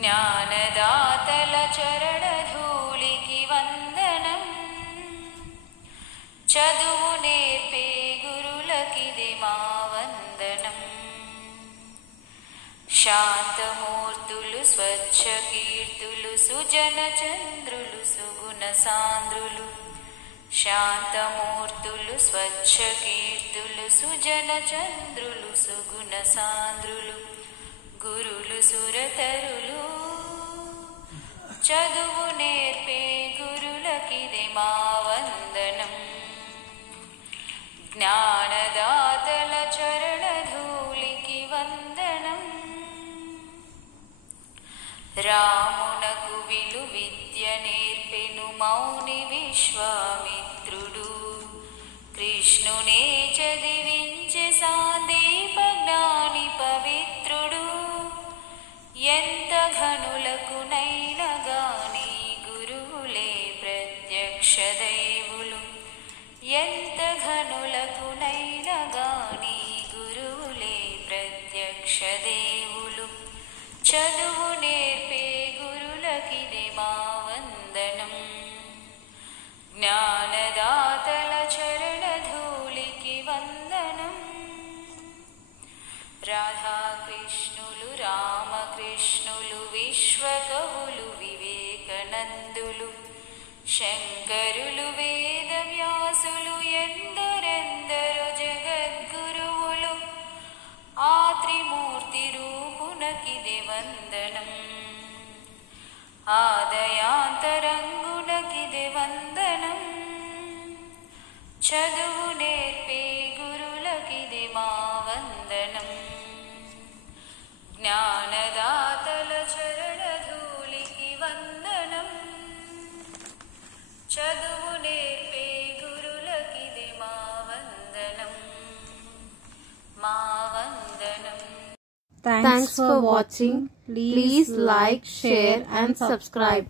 జ్ఞానదాతల చరణధూళికి వందనం. చదువు నేర్పే గురులకిది మా వందనం. శాంతమూర్తులు స్వచ్ఛ కీర్తులు సుజన చంద్రులు సుగుణ సాంద్రులు. శాంతమూర్తులు స్వచ్ఛ కీర్తులు సుజన చంద్రులు సుగుణ సాంద్రులు. గురులు సురతరులు చదువు నేర్పే గురులకిది మా వందనం. జ్ఞానదాతల చరణధూళికి వందనం. రామునకు విలు విద్య నేర్పెను మౌని విశ్వామిత్రుడు. కృష్ణునే చదివించే సాందీప జ్ఞాని పవిత్రుడు. ఎంత ఘనులకునైన గాని గురువులే ప్రత్యక్ష దైవులు. ఎంత ఘనులకునైన గాని గురువులే ప్రత్యక్ష దేవులు. చదువు నేర్పే గురులకిది మా వందనం. జ్ఞానదాతల చరణధూళికి వందనం. రాధాకృష్ణులు రామకృష్ణులు విశ్వకవులు వివేకానందులు. శంకరులు వేదవ్యాసులు ఎందరెందరో జగద్గురువులు. ఆ త్రిమూర్తి రూపునకిది వందనం. ఆదయాంతరంగునకిది వందనం. చదువు నేర్పే గురులకిది మా వందనం. జ్ఞానదాతల చరణధూళికి వందనం. చదువు నేర్పే గురులకిది మా వందనం. మా వందనం. Thanks for watching. Please like, share and subscribe.